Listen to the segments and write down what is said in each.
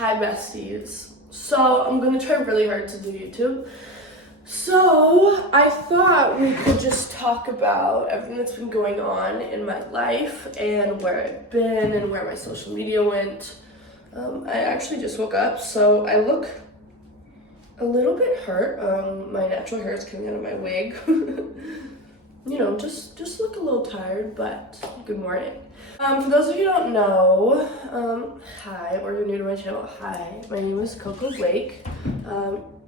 Hi besties. So I'm gonna try really hard to do YouTube. So I thought we could just talk about everything that's been going on in my life and where I've been and where my social media went. I actually just woke up, so I look a little bit hurt. My natural hair is coming out of my wig. You know, just look a little tired, but good morning. For those of you who don't know, hi, or you're new to my channel, hi, my name is Coco Blake.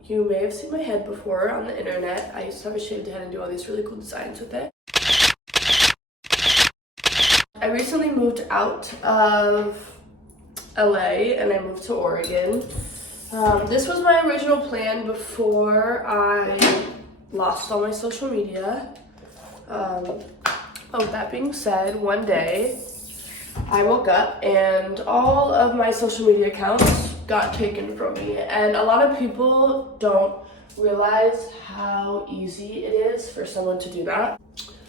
You may have seen my head before on the internet. I used to have a shaved head and do all these really cool designs with it. I recently moved out of LA and I moved to Oregon. This was my original plan before I lost all my social media. That being said, one day I woke up and all of my social media accounts got taken from me, and a lot of people don't realize how easy it is for someone to do that.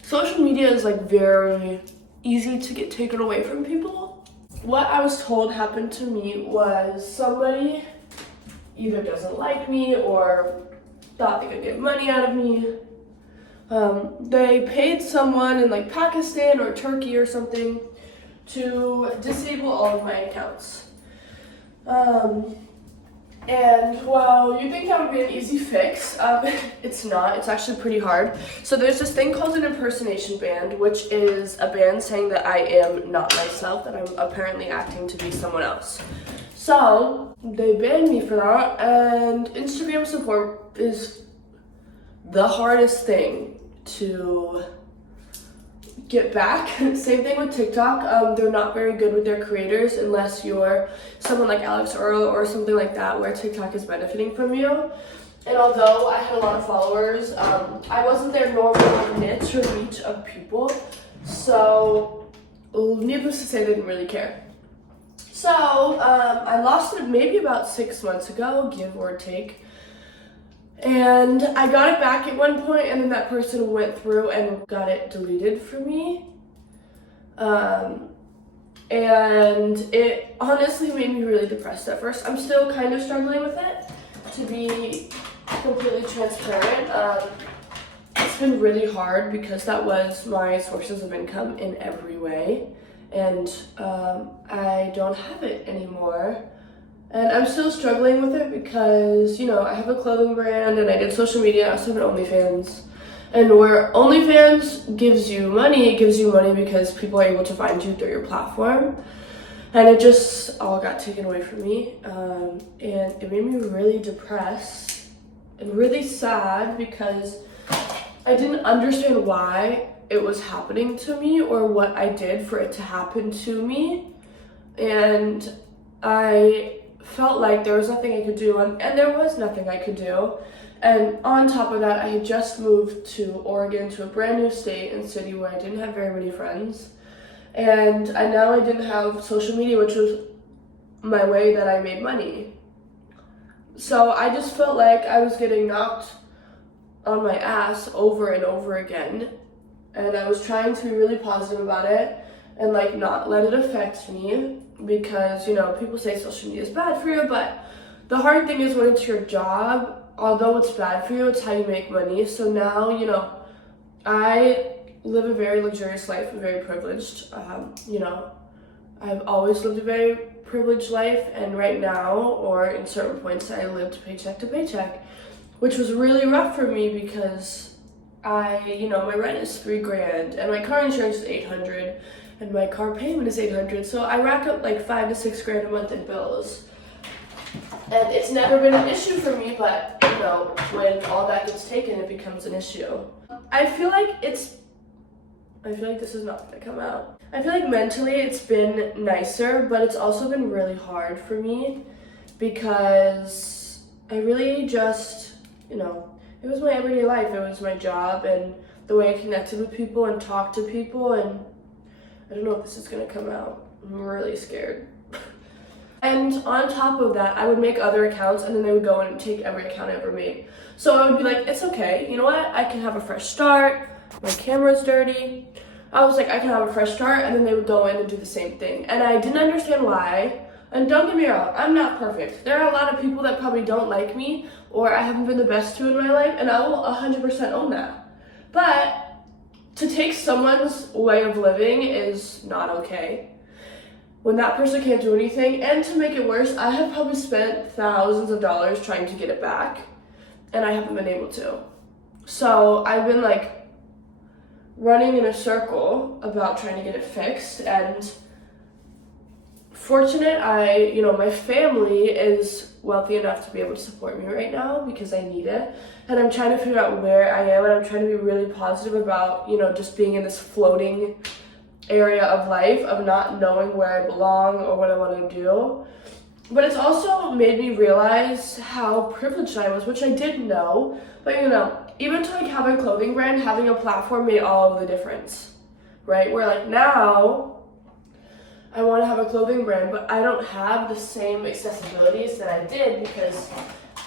Social media is like very easy to get taken away from people. What I was told happened to me was somebody either doesn't like me or thought they could get money out of me. They paid someone in like Pakistan or Turkey or something to disable all of my accounts. And while you think that would be an easy fix, it's not. It's actually pretty hard. So there's this thing called an impersonation ban, which is a ban saying that I am not myself, that I'm apparently acting to be someone else. So they banned me for that, and Instagram support is the hardest thing to get back. Same thing with TikTok. They're not very good with their creators unless you're someone like Alex Earl or something like that, where TikTok is benefiting from you. And although I had a lot of followers, I wasn't their normal niche or reach of people. So needless to say, they didn't really care. So I lost it maybe about 6 months ago, give or take. And I got it back at one point, and then that person went through and got it deleted for me. And it honestly made me really depressed at first. I'm still kind of struggling with it, to be completely transparent. It's been really hard because that was my sources of income in every way. And I don't have it anymore. And I'm still struggling with it because, you know, I have a clothing brand and I did social media. I also have an OnlyFans. And where OnlyFans gives you money, it gives you money because people are able to find you through your platform. And it just all got taken away from me. And it made me really depressed and really sad because I didn't understand why it was happening to me or what I did for it to happen to me. And I felt like there was nothing I could do, and there was nothing I could do. And on top of that, I had just moved to Oregon, to a brand new state and city where I didn't have very many friends. And I didn't have social media, which was my way that I made money. So I just felt like I was getting knocked on my ass over and over again. And I was trying to be really positive about it and like not let it affect me, because, you know, people say social media is bad for you, but the hard thing is when it's your job, although it's bad for you, it's how you make money. So now, you know, I live a very luxurious life and very privileged. You know, I've always lived a very privileged life, and right now, or in certain points, I lived paycheck to paycheck, which was really rough for me because you know, my rent is $3,000 and my car insurance is $800. And my car payment is $800, so I rack up like $5,000 to $6,000 a month in bills. And it's never been an issue for me, but you know, when all that gets taken, it becomes an issue. I feel like this is not gonna come out. I feel like mentally it's been nicer, but it's also been really hard for me because I really just, you know, it was my everyday life. It was my job and the way I connected with people and talked to people, and I don't know if this is gonna come out. I'm really scared. And on top of that, I would make other accounts and then they would go in and take every account I ever made. So I would be like, it's okay, you know what? I can have a fresh start. My camera's dirty. I was like, I can have a fresh start, and then they would go in and do the same thing. And I didn't understand why. And don't get me wrong, I'm not perfect. There are a lot of people that probably don't like me or I haven't been the best to in my life, and I will 100% own that. But to take someone's way of living is not okay. When that person can't do anything, and to make it worse, I have probably spent thousands of dollars trying to get it back, and I haven't been able to. So I've been like running in a circle about trying to get it fixed, and fortunate, my family is wealthy enough to be able to support me right now because I need it. And I'm trying to figure out where I am, and I'm trying to be really positive about, just being in this floating area of life of not knowing where I belong or what I want to do. But it's also made me realize how privileged I was, which I did know. But even to like have a clothing brand, having a platform made all of the difference, right? Where like now, I want to have a clothing brand, but I don't have the same accessibilities that I did because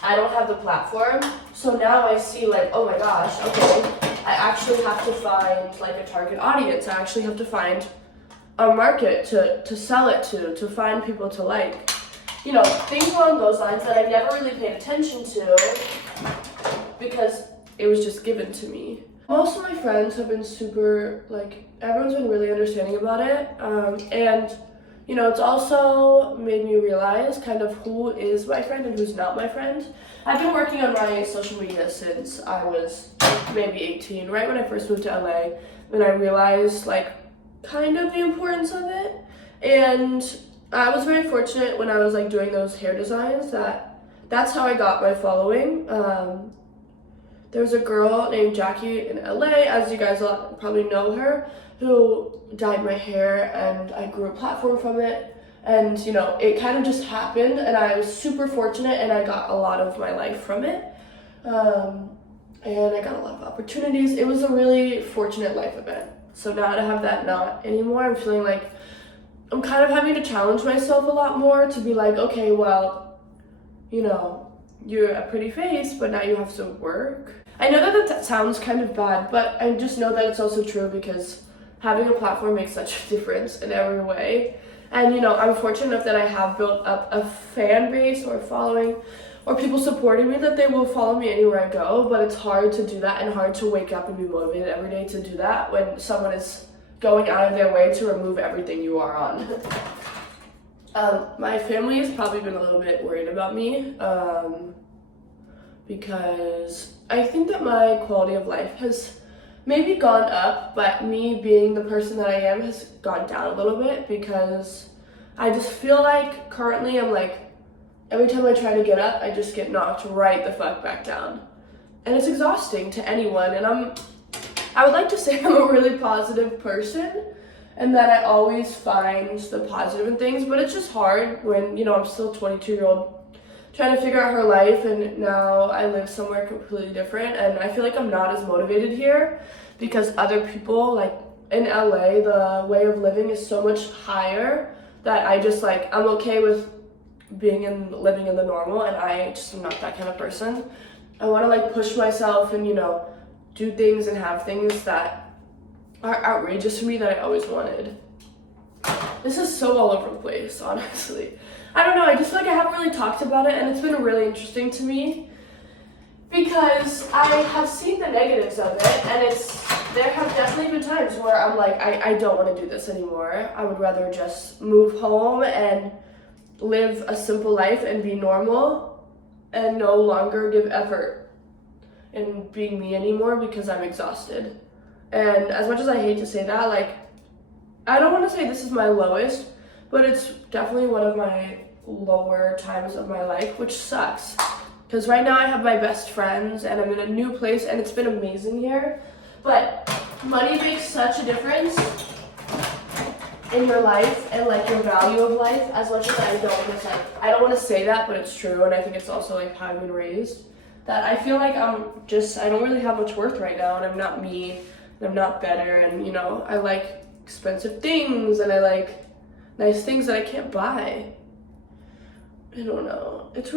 I don't have the platform. So now I see like, oh my gosh, okay, I actually have to find like a target audience. I actually have to find a market to sell it to find people to like. Things along those lines that I never really paid attention to because it was just given to me. Most of my friends have been super, everyone's been really understanding about it. And it's also made me realize kind of who is my friend and who's not my friend. I've been working on my social media since I was maybe 18, right when I first moved to LA, and I realized kind of the importance of it. And I was very fortunate when I was doing those hair designs that's how I got my following. There was a girl named Jackie in LA, as you guys probably know her, who dyed my hair, and I grew a platform from it. And, it kind of just happened, and I was super fortunate, and I got a lot of my life from it. And I got a lot of opportunities. It was a really fortunate life event. So now to have that not anymore, I'm feeling like I'm kind of having to challenge myself a lot more to be like, okay, well, you're a pretty face, but now you have to work. I know that sounds kind of bad, but I just know that it's also true because having a platform makes such a difference in every way. And, I'm fortunate enough that I have built up a fan base or following or people supporting me that they will follow me anywhere I go, but it's hard to do that and hard to wake up and be motivated every day to do that when someone is going out of their way to remove everything you are on. My family has probably been a little bit worried about me because I think that my quality of life has maybe gone up, but me being the person that I am has gone down a little bit because I just feel like currently I'm every time I try to get up, I just get knocked right the fuck back down. And it's exhausting to anyone, and I would like to say I'm a really positive person and that I always find the positive in things, but it's just hard when, I'm still a 22-year-old trying to figure out her life, and now I live somewhere completely different, and I feel like I'm not as motivated here because other people, in LA, the way of living is so much higher that I just, I'm okay with living in the normal, and I just am not that kind of person. I want to, push myself and, do things and have things that are outrageous for me that I always wanted. This is so all over the place, honestly. I don't know, I just feel like I haven't really talked about it, and it's been really interesting to me because I have seen the negatives of it, and there have definitely been times where I'm I don't want to do this anymore. I would rather just move home and live a simple life and be normal and no longer give effort in being me anymore because I'm exhausted. And as much as I hate to say that, I don't want to say this is my lowest, but it's definitely one of my lower times of my life, which sucks. Because right now I have my best friends and I'm in a new place and it's been amazing here. But money makes such a difference in your life and your value of life, as much as I don't want to say that, but it's true, and I think it's also how I've been raised. That I feel like I don't really have much worth right now, and I'm not me, and I'm not better, and I like expensive things and I like nice things that I can't buy. I don't know. It's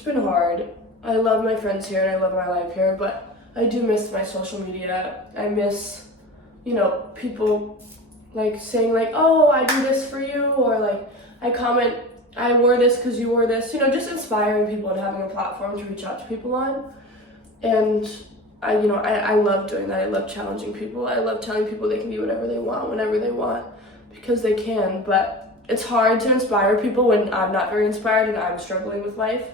been hard. I love my friends here and I love my life here, but I do miss my social media. I miss, people saying oh, I do this for you, or I comment I wore this because you wore this. You know, just inspiring people and having a platform to reach out to people on. And I love doing that. I love challenging people. I love telling people they can be whatever they want, whenever they want, because they can. But it's hard to inspire people when I'm not very inspired and I'm struggling with life.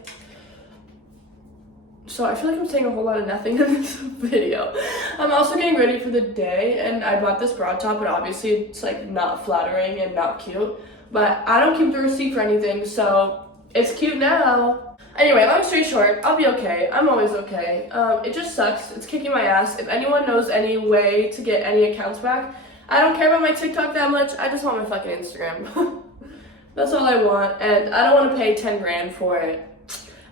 So I feel like I'm saying a whole lot of nothing in this video. I'm also getting ready for the day, and I bought this bra top, but obviously it's like not flattering and not cute. But I don't keep the receipt for anything, so it's cute now. Anyway, long story short, I'll be okay. I'm always okay. It just sucks. It's kicking my ass. If anyone knows any way to get any accounts back, I don't care about my TikTok that much. I just want my fucking Instagram. That's all I want, and I don't want to pay 10 grand for it.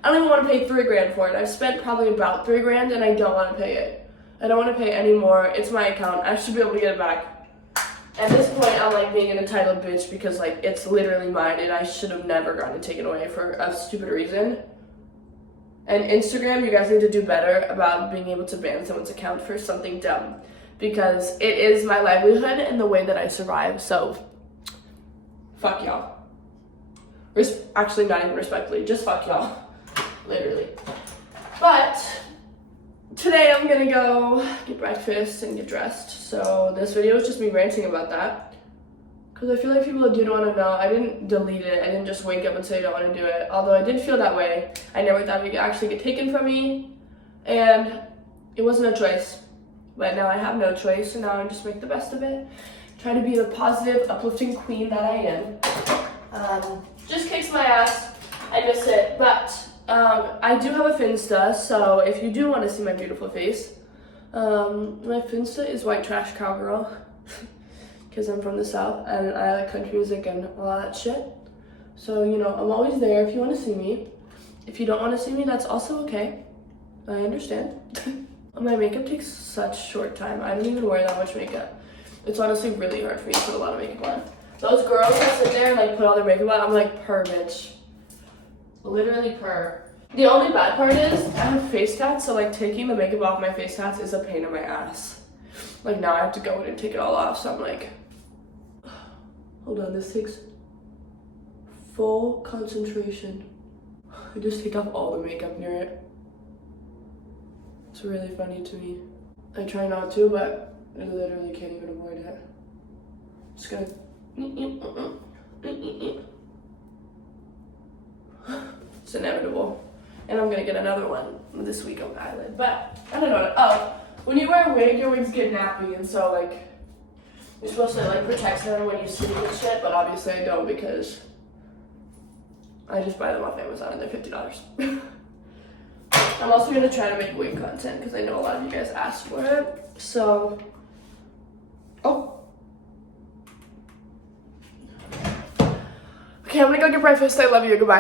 I don't even want to pay 3 grand for it. I've spent probably about 3 grand, and I don't want to pay it. I don't want to pay any more. It's my account. I should be able to get it back. At this point, I'm like being an entitled bitch because like it's literally mine, and I should have never gotten it taken away for a stupid reason. And Instagram, you guys need to do better about being able to ban someone's account for something dumb, because it is my livelihood and the way that I survive. So, fuck y'all. Actually, not even respectfully, just fuck y'all. Literally. But today I'm gonna go get breakfast and get dressed. So this video is just me ranting about that, because I feel like people did want to know. I didn't delete it. I didn't just wake up and say I don't want to do it. Although I did feel that way. I never thought it would actually get taken from me, and it wasn't a choice. But now I have no choice, and now I just make the best of it. Try to be the positive, uplifting queen that I am. Just kicks my ass. I miss it, but I do have a Finsta, so if you do want to see my beautiful face, my Finsta is White Trash Cowgirl, because I'm from the South and I like country music and all that shit. So, you know, I'm always there if you want to see me. If you don't want to see me, that's also okay. I understand. My makeup takes such short time. I don't even wear that much makeup. It's honestly really hard for me to put a lot of makeup on. Those girls that sit there and like put all their makeup on, I'm like, purr, bitch. Literally purr. The only bad part is I have face tats, so like taking the makeup off my face tats is a pain in my ass. Like now I have to go in and take it all off, so I'm like, hold on, this takes full concentration. I just take off all the makeup near it. It's really funny to me. I try not to, but I literally can't even avoid it. Just gonna. It's inevitable. And I'm gonna get another one this week on the island. But I don't know. Oh, when you wear a wig, your wigs get nappy, and so like you're supposed to like protect them when you sleep and shit. But obviously I don't, because I just buy them off Amazon and they're $50. I'm also gonna try to make wig content because I know a lot of you guys asked for it. So, okay, I'm gonna go get breakfast. I love you. Goodbye.